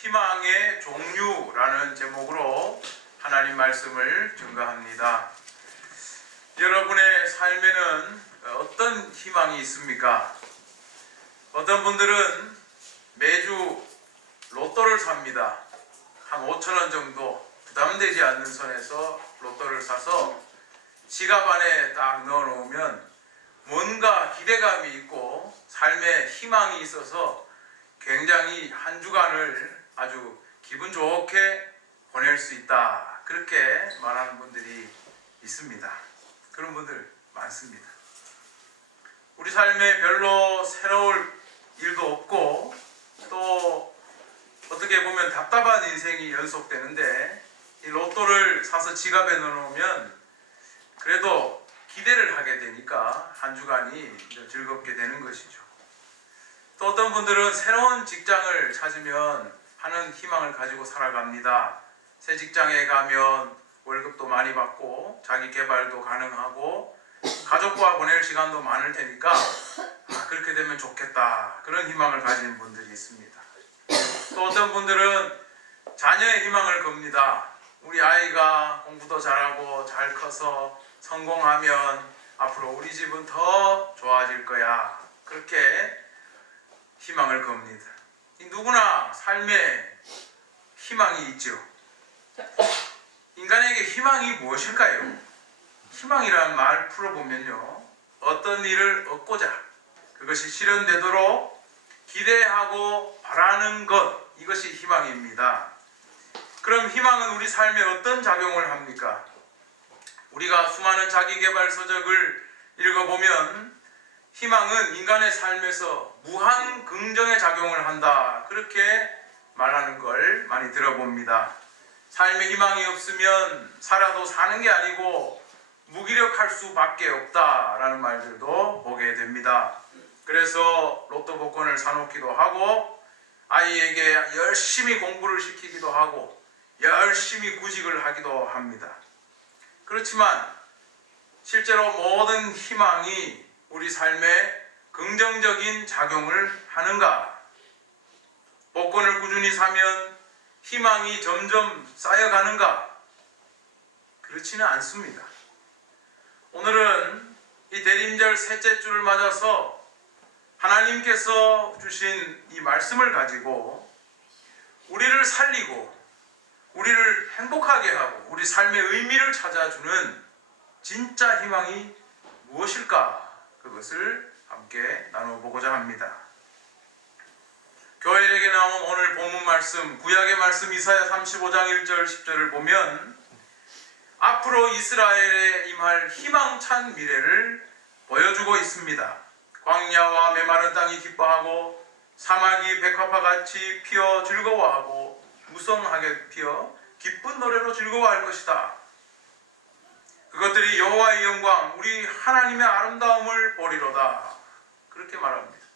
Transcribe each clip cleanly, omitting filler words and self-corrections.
희망의 종류라는 제목으로 하나님 말씀을 증거합니다. 여러분의 삶에는 어떤 희망이 있습니까? 어떤 분들은 매주 로또를 삽니다. 한 5,000원 정도 부담되지 않는 선에서 로또를 사서 지갑 안에 딱 넣어놓으면 뭔가 기대감이 있고 삶에 희망이 있어서 굉장히 한 주간을 아주 기분 좋게 보낼 수 있다, 그렇게 말하는 분들이 있습니다. 그런 분들 많습니다. 우리 삶에 별로 새로울 일도 없고 또 어떻게 보면 답답한 인생이 연속되는데 이 로또를 사서 지갑에 넣어놓으면 그래도 기대를 하게 되니까 한 주간이 즐겁게 되는 것이죠. 또 어떤 분들은 새로운 직장을 찾으면 하는 희망을 가지고 살아갑니다. 새 직장에 가면 월급도 많이 받고 자기 개발도 가능하고 가족과 보낼 시간도 많을 테니까 그렇게 되면 좋겠다, 그런 희망을 가지는 분들이 있습니다. 또 어떤 분들은 자녀의 희망을 겁니다. 우리 아이가 공부도 잘하고 잘 커서 성공하면 앞으로 우리 집은 더 좋아질 거야, 그렇게 희망을 겁니다. 누구나 삶에 희망이 있죠. 인간에게 희망이 무엇일까요? 희망이란 말 풀어보면요, 어떤 일을 얻고자 그것이 실현되도록 기대하고 바라는 것, 이것이 희망입니다. 그럼 희망은 우리 삶에 어떤 작용을 합니까? 우리가 수많은 자기개발 서적을 읽어보면 희망은 인간의 삶에서 무한 긍정의 작용을 한다, 그렇게 말하는 걸 많이 들어봅니다. 삶에 희망이 없으면 살아도 사는 게 아니고 무기력할 수밖에 없다라는 말들도 보게 됩니다. 그래서 로또 복권을 사놓기도 하고 아이에게 열심히 공부를 시키기도 하고 열심히 구직을 하기도 합니다. 그렇지만 실제로 모든 희망이 우리 삶에 긍정적인 작용을 하는가? 복권을 꾸준히 사면 희망이 점점 쌓여가는가? 그렇지는 않습니다. 오늘은 이 대림절 셋째 주를 맞아서 하나님께서 주신 이 말씀을 가지고 우리를 살리고 우리를 행복하게 하고 우리 삶의 의미를 찾아주는 진짜 희망이 무엇일까? 그것을 함께 나눠보고자 합니다. 교회에게 나온 오늘 본문 말씀, 구약의 말씀 이사야 35장 1절 10절을 보면 앞으로 이스라엘에 임할 희망찬 미래를 보여주고 있습니다. 광야와 메마른 땅이 기뻐하고 사막이 백합화같이 피어 즐거워하고 무성하게 피어 기쁜 노래로 즐거워할 것이다. 그것들이 여호와의 영광, 우리 하나님의 아름다움을 보리로다, 그렇게 말합니다.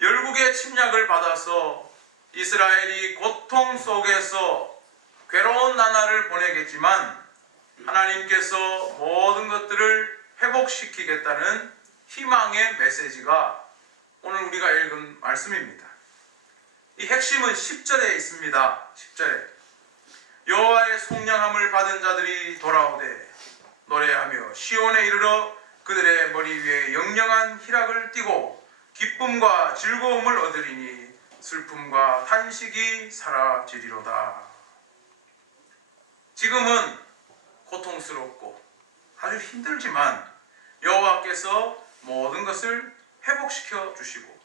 열국의 침략을 받아서 이스라엘이 고통 속에서 괴로운 나날을 보내겠지만 하나님께서 모든 것들을 회복시키겠다는 희망의 메시지가 오늘 우리가 읽은 말씀입니다. 이 핵심은 10절에 있습니다. 10절에 여호와의 속량함을 받은 자들이 돌아오되 노래하며 시온에 이르러 그들의 머리 위에 영영한 희락을 띠고 기쁨과 즐거움을 얻으리니 슬픔과 탄식이 사라지리로다. 지금은 고통스럽고 아주 힘들지만 여호와께서 모든 것을 회복시켜 주시고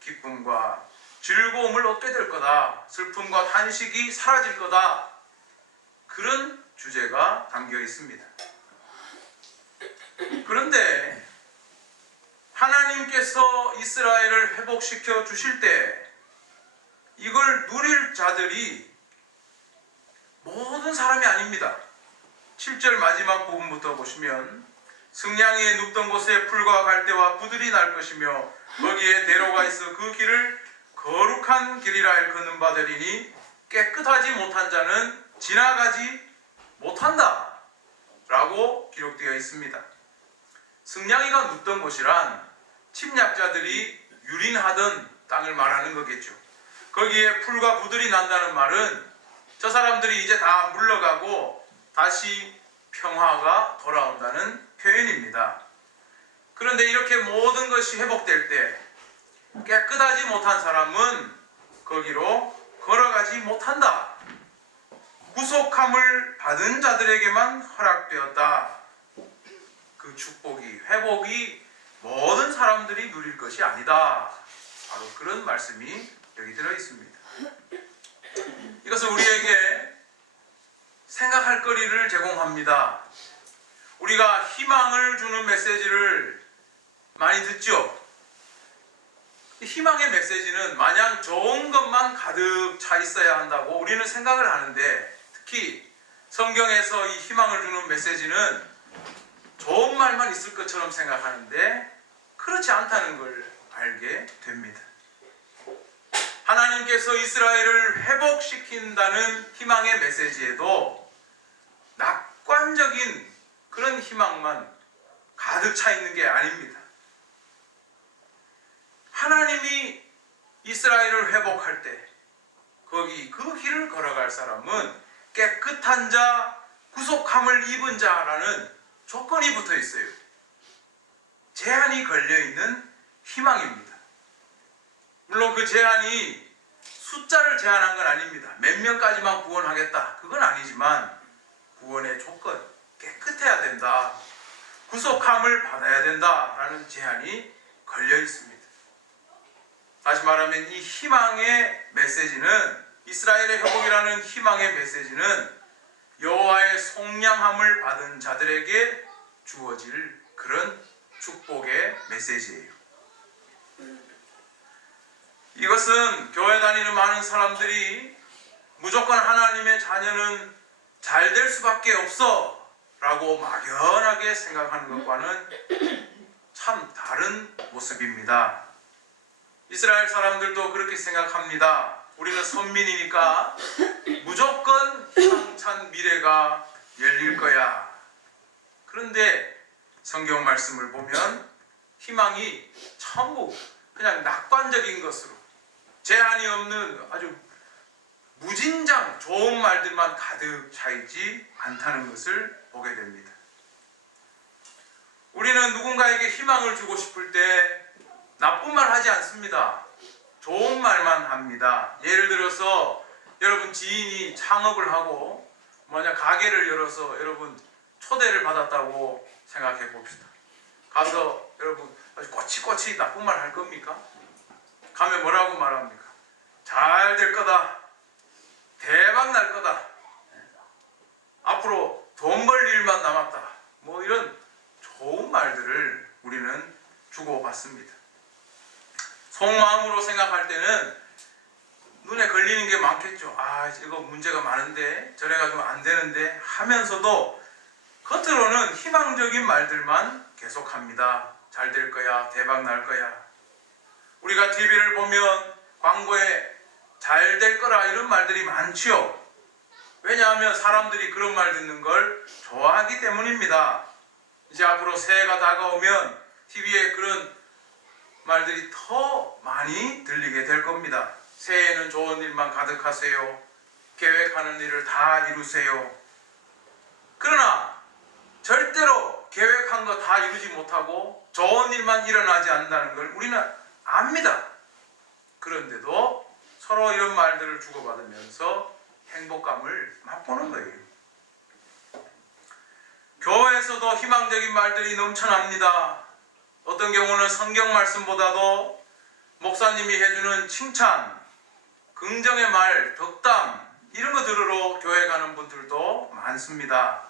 기쁨과 즐거움을 얻게 될 거다, 슬픔과 탄식이 사라질 거다, 그런 주제가 담겨 있습니다. 그런데 하나님께서 이스라엘을 회복시켜 주실 때 이걸 누릴 자들이 모든 사람이 아닙니다. 7절 마지막 부분부터 보시면 승냥이의 눕던 곳에 풀과 갈대와 부들이 날 것이며 거기에 대로가 있어 그 길을 거룩한 길이라 일컫는 바되리니 깨끗하지 못한 자는 지나가지 못한다 라고 기록되어 있습니다. 승냥이가 눕던 곳이란 침략자들이 유린하던 땅을 말하는 거겠죠. 거기에 풀과 부들이 난다는 말은 저 사람들이 이제 다 물러가고 다시 평화가 돌아온다는 표현입니다. 그런데 이렇게 모든 것이 회복될 때 깨끗하지 못한 사람은 거기로 걸어가지 못한다. 구속함을 받은 자들에게만 허락되었다. 그 축복이, 회복이 모든 사람들이 누릴 것이 아니다. 바로 그런 말씀이 여기 들어 있습니다. 이것은 우리에게 생각할 거리를 제공합니다. 우리가 희망을 주는 메시지를 많이 듣죠. 희망의 메시지는 마냥 좋은 것만 가득 차 있어야 한다고 우리는 생각을 하는데, 특히 성경에서 이 희망을 주는 메시지는 좋은 말만 있을 것처럼 생각하는데 그렇지 않다는 걸 알게 됩니다. 하나님께서 이스라엘을 회복시킨다는 희망의 메시지에도 낙관적인 그런 희망만 가득 차 있는 게 아닙니다. 하나님이 이스라엘을 회복할 때 거기 그 길을 걸어갈 사람은 깨끗한 자, 구속함을 입은 자라는 조건이 붙어 있어요. 제한이 걸려있는 희망입니다. 물론 그 제한이 숫자를 제한한 건 아닙니다. 몇 명까지만 구원하겠다, 그건 아니지만 구원의 조건, 깨끗해야 된다, 구속함을 받아야 된다라는 제한이 걸려 있습니다. 다시 말하면 이 희망의 메시지는, 이스라엘의 회복이라는 희망의 메시지는 여호와의 속량함을 받은 자들에게 주어질 그런 축복의 메시지예요. 이것은 교회 다니는 많은 사람들이 무조건 하나님의 자녀는 잘 될 수밖에 없어 라고 막연하게 생각하는 것과는 참 다른 모습입니다. 이스라엘 사람들도 그렇게 생각합니다. 우리는 선민이니까 무조건 희망찬 미래가 열릴 거야. 그런데 성경 말씀을 보면 희망이 전부 그냥 낙관적인 것으로, 제한이 없는 아주 무진장 좋은 말들만 가득 차 있지 않다는 것을 보게 됩니다. 우리는 누군가에게 희망을 주고 싶을 때 나쁜 말 하지 않습니다. 좋은 말만 합니다. 예를 들어서 여러분 지인이 창업을 하고 만약 가게를 열어서 여러분 초대를 받았다고 생각해 봅시다. 가서 여러분 아주 꼬치꼬치 나쁜 말 할 겁니까? 가면 뭐라고 말합니까? 잘 될 거다, 대박 날 거다, 앞으로 돈 벌 일만 남았다, 뭐 이런 좋은 말들을 우리는 주고받습니다. 속마음으로 생각할 때는 눈에 걸리는 게 많겠죠. 아, 이거 문제가 많은데, 저래 가지고 안 되는데 하면서도 겉으로는 희망적인 말들만 계속합니다. 잘 될 거야, 대박 날 거야. 우리가 TV를 보면 광고에 잘 될 거라 이런 말들이 많지요. 왜냐하면 사람들이 그런 말 듣는 걸 좋아하기 때문입니다. 이제 앞으로 새해가 다가오면 TV에 그런 말들이 더 많이 들리게 될 겁니다. 새해에는 좋은 일만 가득하세요. 계획하는 일을 다 이루세요. 그러나 절대로 계획한 거 다 이루지 못하고 좋은 일만 일어나지 않는다는 걸 우리는 압니다. 그런데도 서로 이런 말들을 주고받으면서 행복감을 맛보는 거예요. 교회에서도 희망적인 말들이 넘쳐납니다. 어떤 경우는 성경 말씀보다도 목사님이 해주는 칭찬, 긍정의 말, 덕담 이런 거 들으러 교회 가는 분들도 많습니다.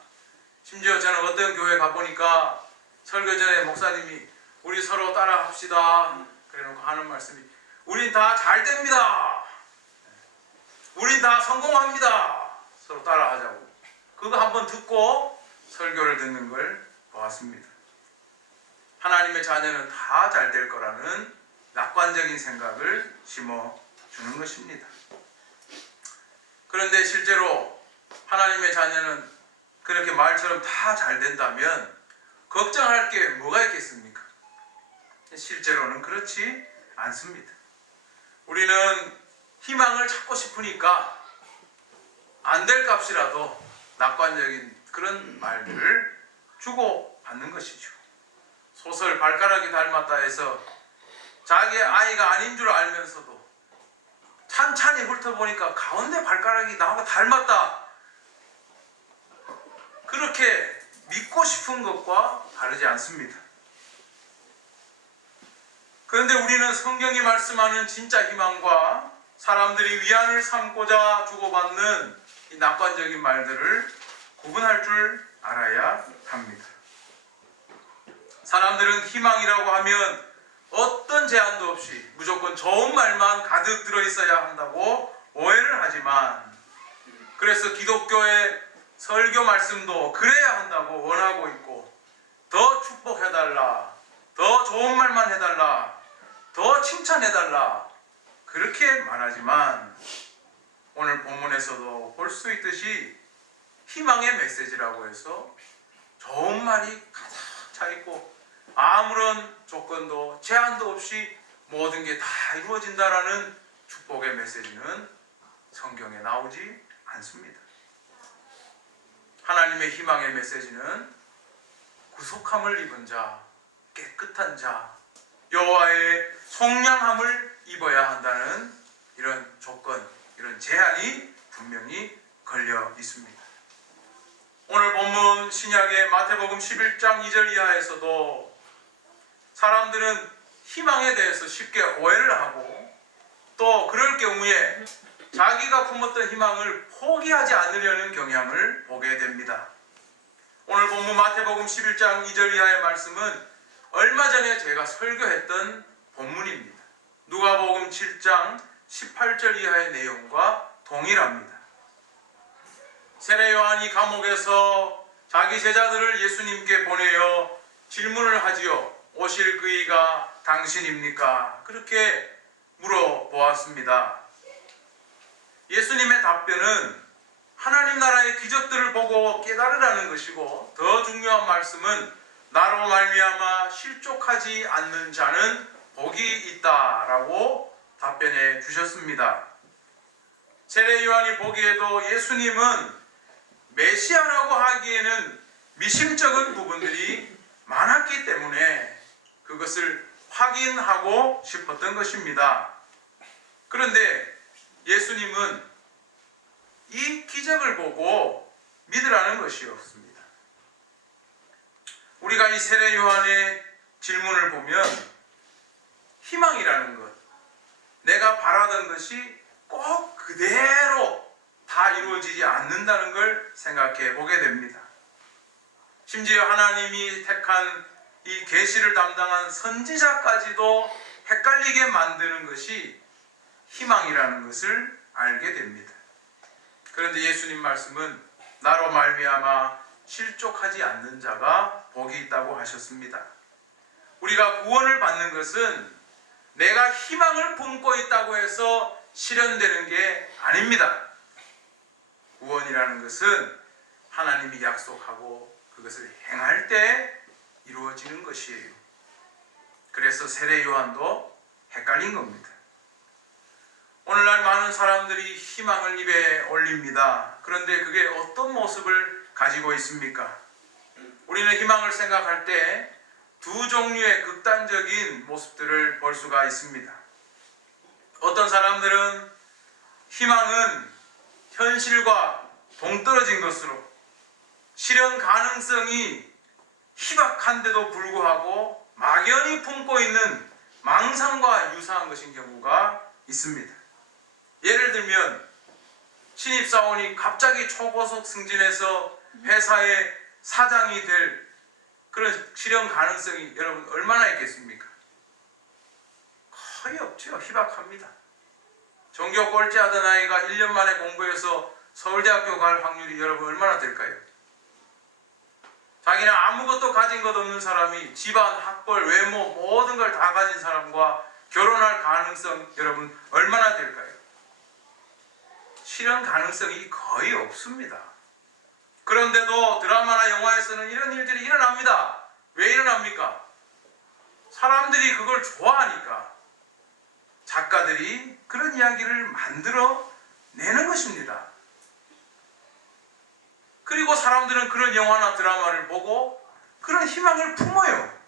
심지어 저는 어떤 교회 가보니까 설교 전에 목사님이 우리 서로 따라 합시다 그래놓고 하는 말씀이 우린 다 잘 됩니다, 우린 다 성공합니다, 서로 따라 하자고. 그거 한번 듣고 설교를 듣는 걸 보았습니다. 하나님의 자녀는 다 잘 될 거라는 낙관적인 생각을 심어주는 것입니다. 그런데 실제로 하나님의 자녀는 그렇게 말처럼 다 잘 된다면 걱정할 게 뭐가 있겠습니까? 실제로는 그렇지 않습니다. 우리는 희망을 찾고 싶으니까 안 될 값이라도 낙관적인 그런 말들을 주고받는 것이죠. 소설 발가락이 닮았다 해서 자기 아이가 아닌 줄 알면서도 찬찬히 훑어보니까 가운데 발가락이 나하고 닮았다, 그렇게 믿고 싶은 것과 다르지 않습니다. 그런데 우리는 성경이 말씀하는 진짜 희망과 사람들이 위안을 삼고자 주고받는 이 낙관적인 말들을 구분할 줄 알아야 합니다. 사람들은 희망이라고 하면 어떤 제한도 없이 무조건 좋은 말만 가득 들어있어야 한다고 오해를 하지만, 그래서 기독교의 설교 말씀도 그래야 한다고 원하고 있고, 더 축복해달라, 더 좋은 말만 해달라, 더 칭찬해달라, 그렇게 말하지만 오늘 본문에서도 볼 수 있듯이 희망의 메시지라고 해서 좋은 말이 가득 차 있고 아무런 조건도 제한도 없이 모든 게 다 이루어진다라는 축복의 메시지는 성경에 나오지 않습니다. 하나님의 희망의 메시지는 구속함을 입은 자, 깨끗한 자, 여호와의 속량함을 입어야 한다는 이런 조건, 이런 제한이 분명히 걸려 있습니다. 오늘 본문 신약의 마태복음 11장 2절 이하에서도 사람들은 희망에 대해서 쉽게 오해를 하고, 또 그럴 경우에 자기가 품었던 희망을 포기하지 않으려는 경향을 보게 됩니다. 오늘 본문 마태복음 11장 2절 이하의 말씀은 얼마 전에 제가 설교했던 본문입니다. 누가복음 7장 18절 이하의 내용과 동일합니다. 세례 요한이 감옥에서 자기 제자들을 예수님께 보내어 질문을 하지요. 오실 그이가 당신입니까? 그렇게 물어보았습니다. 예수님의 답변은 하나님 나라의 기적들을 보고 깨달으라는 것이고, 더 중요한 말씀은 나로 말미암아 실족하지 않는 자는 복이 있다라고 답변해 주셨습니다. 세례 요한이 보기에도 예수님은 메시아라고 하기에는 미심쩍은 부분들이 많았기 때문에 그것을 확인하고 싶었던 것입니다. 그런데 예수님은 이 기적을 보고 믿으라는 것이 없습니다. 우리가 이 세례 요한의 질문을 보면 희망이라는 것, 내가 바라던 것이 꼭 그대로 다 이루어지지 않는다는 걸 생각해 보게 됩니다. 심지어 하나님이 택한 이 계시를 담당한 선지자까지도 헷갈리게 만드는 것이 희망이라는 것을 알게 됩니다. 그런데 예수님 말씀은 나로 말미암아 실족하지 않는 자가 복이 있다고 하셨습니다. 우리가 구원을 받는 것은 내가 희망을 품고 있다고 해서 실현되는 게 아닙니다. 구원이라는 것은 하나님이 약속하고 그것을 행할 때 이루어지는 것이에요. 그래서 세례 요한도 헷갈린 겁니다. 오늘날 많은 사람들이 희망을 입에 올립니다. 그런데 그게 어떤 모습을 가지고 있습니까? 우리는 희망을 생각할 때 두 종류의 극단적인 모습들을 볼 수가 있습니다. 어떤 사람들은 희망은 현실과 동떨어진 것으로 실현 가능성이 희박한데도 불구하고 막연히 품고 있는 망상과 유사한 것인 경우가 있습니다. 예를 들면 신입사원이 갑자기 초고속 승진해서 회사의 사장이 될 그런 실현 가능성이 여러분 얼마나 있겠습니까? 거의 없죠. 희박합니다. 전교 꼴찌하던 아이가 1년 만에 공부해서 서울대학교 갈 확률이 여러분 얼마나 될까요? 자기는 아무것도 가진 것 없는 사람이 집안, 학벌, 외모 모든 걸 다 가진 사람과 결혼할 가능성 여러분 얼마나 될까요? 실현 가능성이 거의 없습니다. 그런데도 드라마나 영화에서는 이런 일들이 일어납니다. 왜 일어납니까? 사람들이 그걸 좋아하니까. 작가들이 그런 이야기를 만들어 내는 것입니다. 그리고 사람들은 그런 영화나 드라마를 보고 그런 희망을 품어요.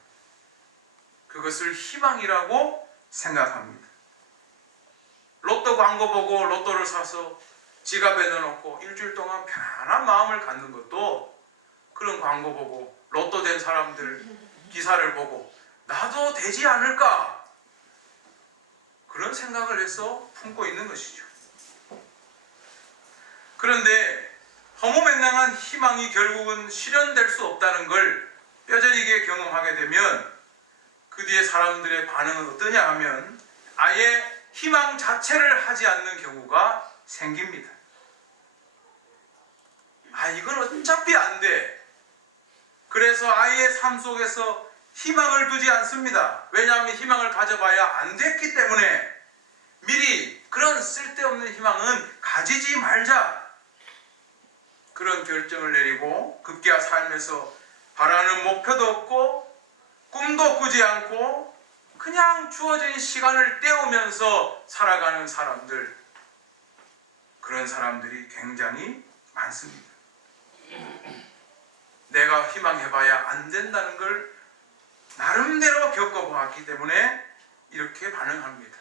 그것을 희망이라고 생각합니다. 로또 광고 보고 로또를 사서 지갑에 넣어놓고 일주일 동안 편안한 마음을 갖는 것도 그런 광고 보고 로또 된 사람들 기사를 보고 나도 되지 않을까 그런 생각을 해서 품고 있는 것이죠. 그런데 허무맹랑한 희망이 결국은 실현될 수 없다는 걸 뼈저리게 경험하게 되면 그 뒤에 사람들의 반응은 어떠냐 하면 아예 희망 자체를 하지 않는 경우가 생깁니다. 이건 어차피 안 돼. 그래서 아예 삶 속에서 희망을 두지 않습니다. 왜냐하면 희망을 가져봐야 안 됐기 때문에 미리 그런 쓸데없는 희망은 가지지 말자. 그런 결정을 내리고 급기야 삶에서 바라는 목표도 없고 꿈도 꾸지 않고 그냥 주어진 시간을 때우면서 살아가는 사람들, 그런 사람들이 굉장히 많습니다. 내가 희망해봐야 안 된다는 걸 나름대로 겪어보았기 때문에 이렇게 반응합니다.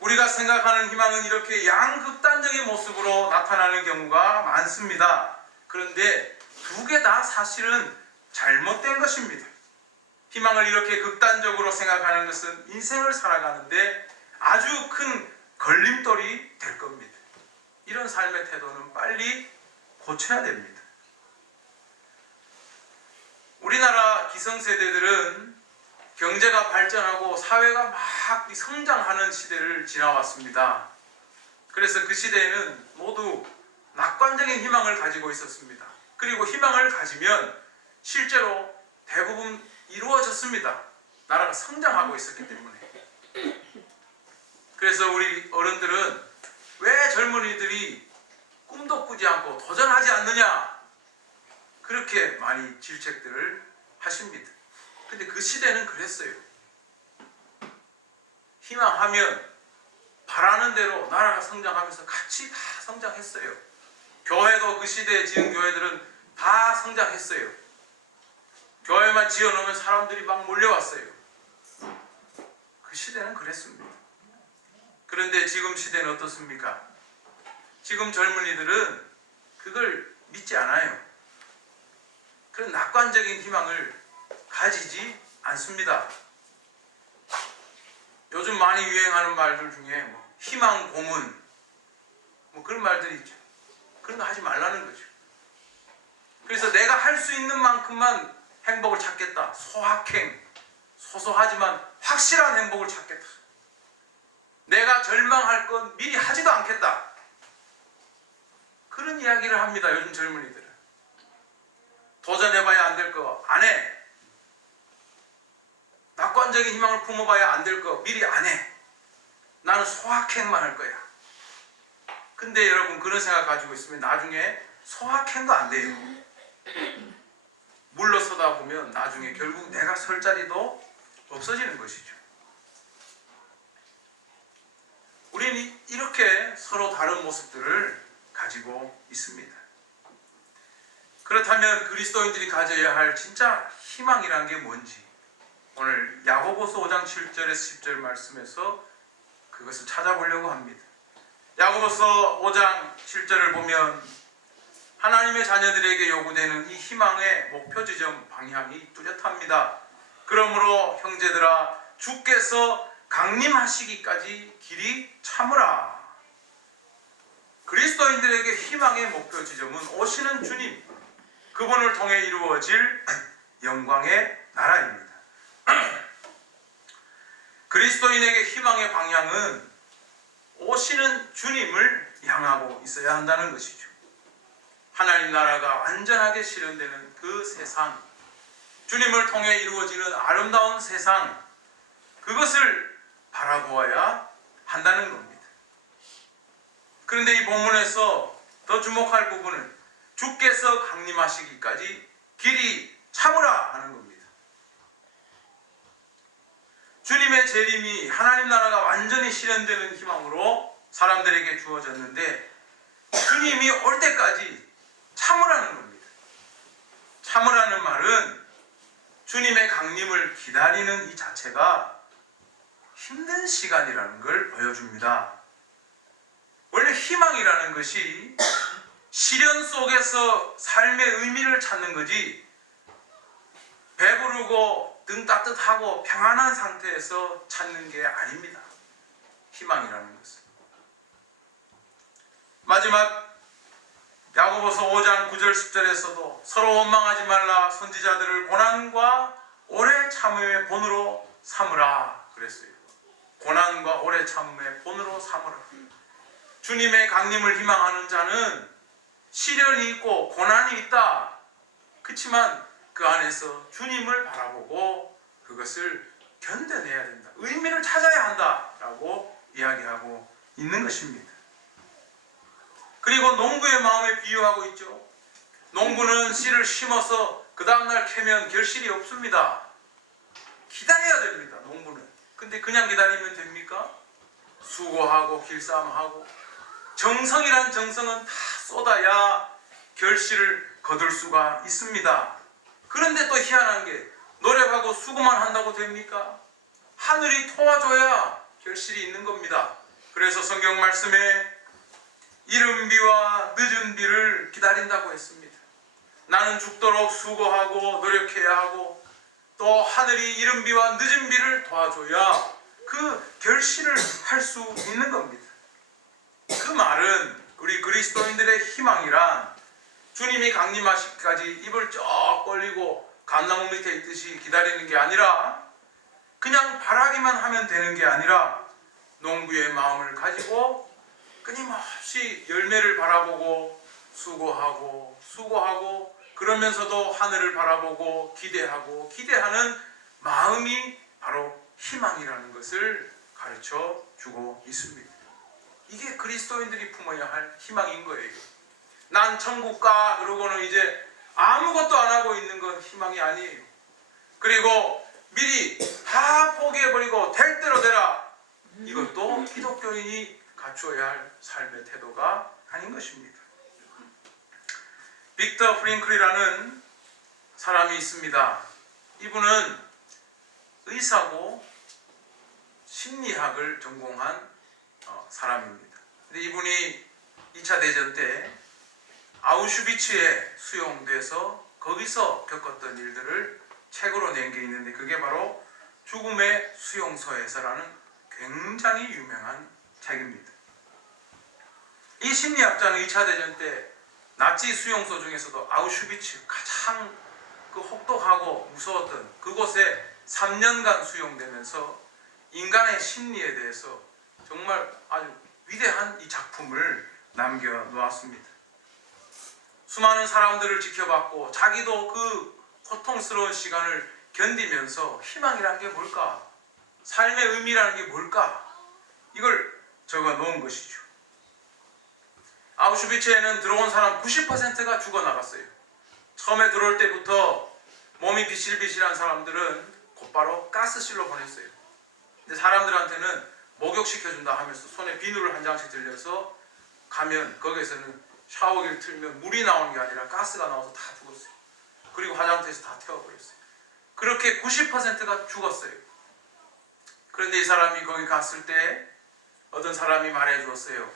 우리가 생각하는 희망은 이렇게 양극단적인 모습으로 나타나는 경우가 많습니다. 그런데 두 개 다 사실은 잘못된 것입니다. 희망을 이렇게 극단적으로 생각하는 것은 인생을 살아가는데 아주 큰 걸림돌이 될 겁니다. 이런 삶의 태도는 빨리 고쳐야 됩니다. 우리나라 기성세대들은 경제가 발전하고 사회가 막 성장하는 시대를 지나왔습니다. 그래서 그 시대에는 모두 낙관적인 희망을 가지고 있었습니다. 그리고 희망을 가지면 실제로 대부분 이루어졌습니다. 나라가 성장하고 있었기 때문에. 그래서 우리 어른들은 왜 젊은이들이 꿈도 꾸지 않고 도전하지 않느냐 그렇게 많이 질책들을 하십니다. 근데 그 시대는 그랬어요. 희망하면 바라는 대로 나라가 성장하면서 같이 다 성장했어요. 교회도 그 시대에 지은 교회들은 다 성장했어요. 교회만 지어놓으면 사람들이 막 몰려왔어요. 그 시대는 그랬습니다. 그런데 지금 시대는 어떻습니까? 지금 젊은이들은 그걸 믿지 않아요. 그런 낙관적인 희망을 가지지 않습니다. 요즘 많이 유행하는 말들 중에 희망 고문 그런 말들이 있죠. 그런 거 하지 말라는 거죠. 그래서 내가 할 수 있는 만큼만 행복을 찾겠다. 소확행, 소소하지만 확실한 행복을 찾겠다. 내가 절망할 건 미리 하지도 않겠다. 그런 이야기를 합니다. 요즘 젊은이들은. 도전해봐야 안 될 거 안 해. 낙관적인 희망을 품어봐야 안 될 거 미리 안 해. 나는 소확행만 할 거야. 근데 여러분 그런 생각 가지고 있으면 나중에 소확행도 안 돼요. 물러서다 보면 나중에 결국 내가 설 자리도 없어지는 것이죠. 우리는 이렇게 서로 다른 모습들을 가지고 있습니다. 그렇다면 그리스도인들이 가져야 할 진짜 희망이란 게 뭔지 오늘 야고보서 5장 7절에서 10절 말씀에서 그것을 찾아보려고 합니다. 야고보서 5장 7절을 보면 하나님의 자녀들에게 요구되는 이 희망의 목표 지점 방향이 뚜렷합니다. 그러므로 형제들아 주께서 강림하시기까지 길이 참으라. 그리스도인들에게 희망의 목표 지점은 오시는 주님, 그분을 통해 이루어질 영광의 나라입니다. 그리스도인에게 희망의 방향은 오시는 주님을 향하고 있어야 한다는 것이죠. 하나님 나라가 완전하게 실현되는 그 세상, 주님을 통해 이루어지는 아름다운 세상, 그것을 바라보아야 한다는 겁니다. 그런데 이 본문에서 더 주목할 부분은 주께서 강림하시기까지 길이 참으라 하는 겁니다. 주님의 재림이 하나님 나라가 완전히 실현되는 희망으로 사람들에게 주어졌는데 주님이 올 때까지 참으라는 겁니다. 참으라는 말은 주님의 강림을 기다리는 이 자체가 힘든 시간이라는 걸 보여줍니다. 원래 희망이라는 것이 시련 속에서 삶의 의미를 찾는 거지 배부르고 등 따뜻하고 평안한 상태에서 찾는 게 아닙니다. 희망이라는 것은. 마지막 야고보서 5장 9절 10절에서도 서로 원망하지 말라 선지자들을 고난과 오래 참음의 본으로 삼으라 그랬어요. 고난과 오래 참음의 본으로 삼으라. 주님의 강림을 희망하는 자는 시련이 있고 고난이 있다. 그렇지만 그 안에서 주님을 바라보고 그것을 견뎌내야 된다. 의미를 찾아야 한다라고 이야기하고 있는 것입니다. 그리고 농부의 마음에 비유하고 있죠. 농부는 씨를 심어서 그 다음날 캐면 결실이 없습니다. 기다려야 됩니다. 농부는. 근데 그냥 기다리면 됩니까? 수고하고 길쌈하고 정성이란 정성은 다 쏟아야 결실을 거둘 수가 있습니다. 그런데 또 희한한 게 노력하고 수고만 한다고 됩니까? 하늘이 도와줘야 결실이 있는 겁니다. 그래서 성경 말씀에 이른 비와 늦은 비를 기다린다고 했습니다. 나는 죽도록 수고하고 노력해야 하고 또 하늘이 이른 비와 늦은 비를 도와줘야 그 결실을 할 수 있는 겁니다. 그 말은 우리 그리스도인들의 희망이란 주님이 강림하시기까지 입을 쩍 벌리고 감나무 밑에 있듯이 기다리는 게 아니라 그냥 바라기만 하면 되는 게 아니라 농부의 마음을 가지고 끊임없이 열매를 바라보고 수고하고 그러면서도 하늘을 바라보고 기대하는 마음이 바로 희망이라는 것을 가르쳐 주고 있습니다. 이게 그리스도인들이 품어야 할 희망인 거예요. 난 천국 가 그러고는 이제 아무것도 안 하고 있는 건 희망이 아니에요. 그리고 미리 다 포기해버리고 될 대로 되라. 이것도 기독교인이 갖추어야 할 삶의 태도가 아닌 것입니다. 빅터 프랭클이라는 사람이 있습니다. 이분은 의사고 심리학을 전공한 사람입니다. 근데 이분이 2차 대전 때 아우슈비츠에 수용돼서 거기서 겪었던 일들을 책으로 낸 게 있는데 그게 바로 죽음의 수용소에서라는 굉장히 유명한 책입니다. 이 심리학자는 2차 대전 때 나치 수용소 중에서도 아우슈비츠 가장 그 혹독하고 무서웠던 그곳에 3년간 수용되면서 인간의 심리에 대해서 정말 아주 위대한 이 작품을 남겨놓았습니다. 수많은 사람들을 지켜봤고 자기도 그 고통스러운 시간을 견디면서 희망이라는 게 뭘까? 삶의 의미라는 게 뭘까? 이걸 적어놓은 것이죠. 아우슈비츠에는 들어온 사람 90%가 죽어나갔어요. 처음에 들어올 때부터 몸이 비실비실한 사람들은 곧바로 가스실로 보냈어요. 근데 사람들한테는 목욕시켜준다 하면서 손에 비누를 한 장씩 들려서 가면 거기에서는 샤워기를 틀면 물이 나오는 게 아니라 가스가 나와서 다 죽었어요. 그리고 화장터에서 다 태워버렸어요. 그렇게 90%가 죽었어요. 그런데 이 사람이 거기 갔을 때 어떤 사람이 말해주었어요.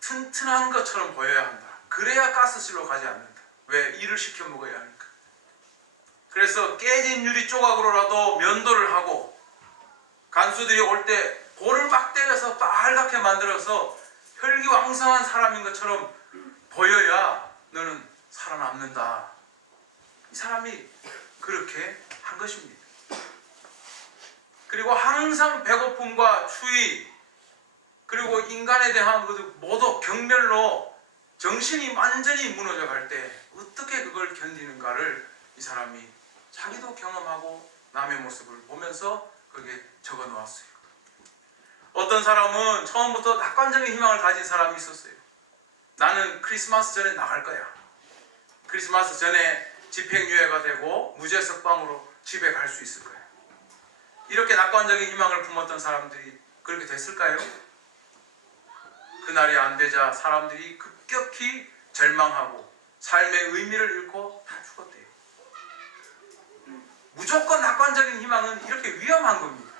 튼튼한 것처럼 보여야 한다. 그래야 가스실로 가지 않는다. 왜? 일을 시켜 먹어야 하니까. 그래서 깨진 유리 조각으로라도 면도를 하고 간수들이 올 때 볼을 막 때려서 빨갛게 만들어서 혈기왕성한 사람인 것처럼 보여야 너는 살아남는다. 이 사람이 그렇게 한 것입니다. 그리고 항상 배고픔과 추위 그리고 인간에 대한 모두 경멸로 정신이 완전히 무너져 갈 때 어떻게 그걸 견디는가를 이 사람이 자기도 경험하고 남의 모습을 보면서 거기에 적어 놓았어요. 어떤 사람은 처음부터 낙관적인 희망을 가진 사람이 있었어요. 나는 크리스마스 전에 나갈 거야. 크리스마스 전에 집행유예가 되고 무죄석방으로 집에 갈 수 있을 거야. 이렇게 낙관적인 희망을 품었던 사람들이 그렇게 됐을까요? 그날이 안 되자 사람들이 급격히 절망하고 삶의 의미를 잃고 다 죽었대요. 무조건 낙관적인 희망은 이렇게 위험한 겁니다.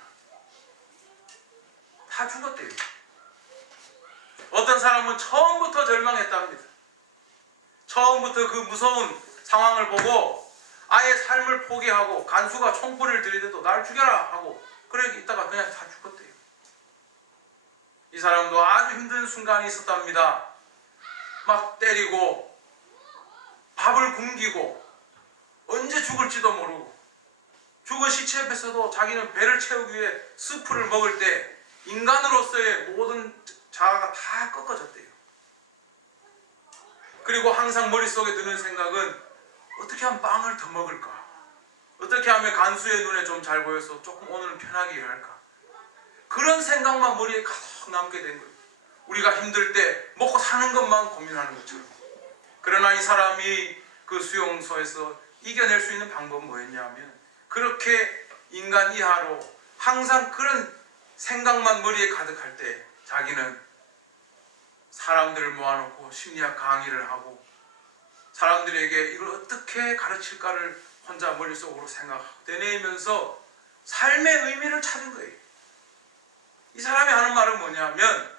다 죽었대요. 어떤 사람은 처음부터 절망했답니다. 처음부터 그 무서운 상황을 보고 아예 삶을 포기하고 간수가 총불을 들이대도 날 죽여라 하고 그렇게 있다가 그냥 다 죽었대요. 이 사람도 아주 힘든 순간이 있었답니다. 막 때리고 밥을 굶기고 언제 죽을지도 모르고 죽은 시체 옆에서도 자기는 배를 채우기 위해 스프를 먹을 때 인간으로서의 모든 자아가 다 꺾어졌대요. 그리고 항상 머릿속에 드는 생각은 어떻게 하면 빵을 더 먹을까? 어떻게 하면 간수의 눈에 좀 잘 보여서 조금 오늘은 편하게 일할까? 그런 생각만 머리에 가득 남게 된 거예요. 우리가 힘들 때 먹고 사는 것만 고민하는 것처럼. 그러나 이 사람이 그 수용소에서 이겨낼 수 있는 방법은 뭐였냐면 그렇게 인간 이하로 항상 그런 생각만 머리에 가득할 때 자기는 사람들을 모아놓고 심리학 강의를 하고 사람들에게 이걸 어떻게 가르칠까를 혼자 머릿속으로 되뇌이면서 삶의 의미를 찾은 거예요. 이 사람이 하는 말은 뭐냐면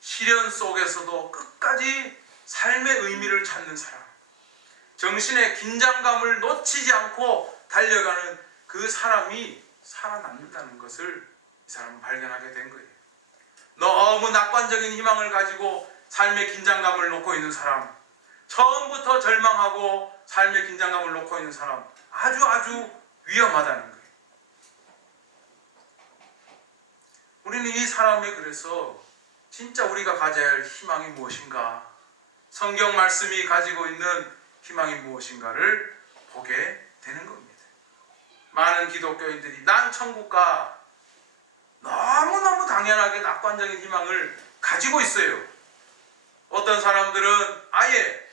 시련 속에서도 끝까지 삶의 의미를 찾는 사람, 정신의 긴장감을 놓치지 않고 달려가는 그 사람이 살아남는다는 것을 이 사람은 발견하게 된 거예요. 너무 낙관적인 희망을 가지고 삶의 긴장감을 놓고 있는 사람, 처음부터 절망하고 삶의 긴장감을 놓고 있는 사람, 아주 위험하다는 거예요. 우리는 이 사람에 그래서 진짜 우리가 가져야 할 희망이 무엇인가, 성경 말씀이 가지고 있는 희망이 무엇인가를 보게 되는 겁니다. 많은 기독교인들이 난 천국가 너무너무 당연하게 낙관적인 희망을 가지고 있어요. 어떤 사람들은 아예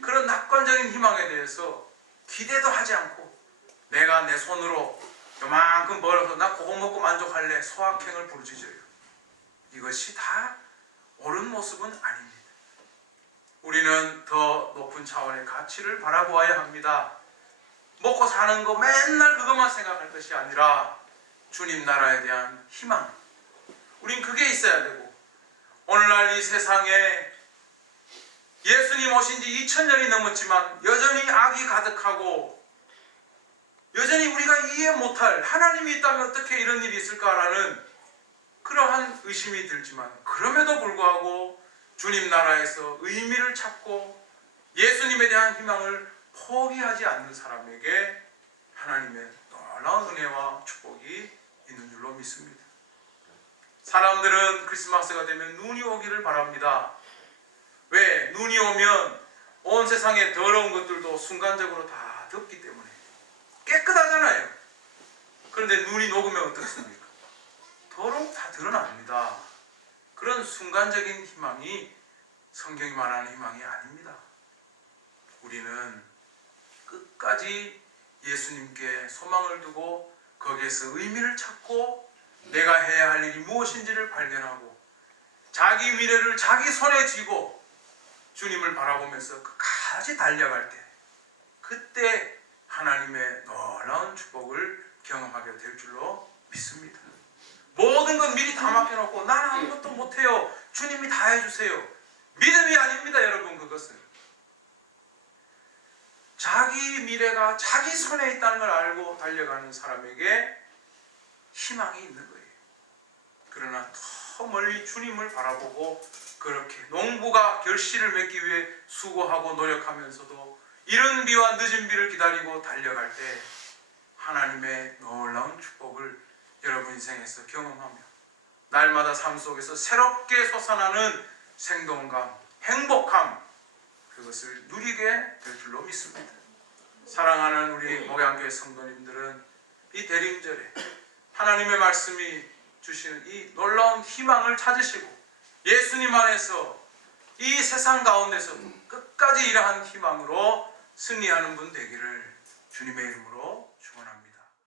그런 낙관적인 희망에 대해서 기대도 하지 않고 내가 내 손으로 요만큼 벌어서 나 그거 먹고 만족할래 소확행을 부르짖어요. 이것이 다 옳은 모습은 아닙니다. 우리는 더 높은 차원의 가치를 바라보아야 합니다. 먹고 사는 거 맨날 그것만 생각할 것이 아니라 주님 나라에 대한 희망, 우린 그게 있어야 되고 오늘날 이 세상에 예수님 오신 지 2000년이 넘었지만 여전히 악이 가득하고 여전히 우리가 이해 못할 하나님이 있다면 어떻게 이런 일이 있을까라는 그러한 의심이 들지만 그럼에도 불구하고 주님 나라에서 의미를 찾고 예수님에 대한 희망을 포기하지 않는 사람에게 하나님의 놀라운 은혜와 축복이 있는 줄로 믿습니다. 사람들은 크리스마스가 되면 눈이 오기를 바랍니다. 왜? 눈이 오면 온 세상의 더러운 것들도 순간적으로 다 덮기 때문에 깨끗하잖아요. 그런데 눈이 녹으면 어떻습니까? 더러움 다 드러납니다. 그런 순간적인 희망이 성경이 말하는 희망이 아닙니다. 우리는 끝까지 예수님께 소망을 두고 거기에서 의미를 찾고 내가 해야 할 일이 무엇인지를 발견하고 자기 미래를 자기 손에 쥐고 주님을 바라보면서 끝까지 달려갈 때 그때 하나님의 놀라운 축복을 경험하게 될 줄로 믿습니다. 모든 건 미리 다 맡겨놓고 나는 아무것도 못해요. 주님이 다 해주세요. 믿음이 아닙니다, 여러분. 그것은 자기 미래가 자기 손에 있다는 걸 알고 달려가는 사람에게 희망이 있는 거예요. 그러나 더 멀리 주님을 바라보고 그렇게 농부가 결실을 맺기 위해 수고하고 노력하면서도 이른 비와 늦은 비를 기다리고 달려갈 때 하나님의 놀라운 축복을 여러분 인생에서 경험하며 날마다 삶 속에서 새롭게 솟아나는 생동감, 행복함, 그것을 누리게 될 줄로 믿습니다. 사랑하는 우리 목양교회 성도님들은 이 대림절에 하나님의 말씀이 주시는 이 놀라운 희망을 찾으시고 예수님 안에서 이 세상 가운데서 끝까지 이러한 희망으로 승리하는 분 되기를 주님의 이름으로 축원합니다.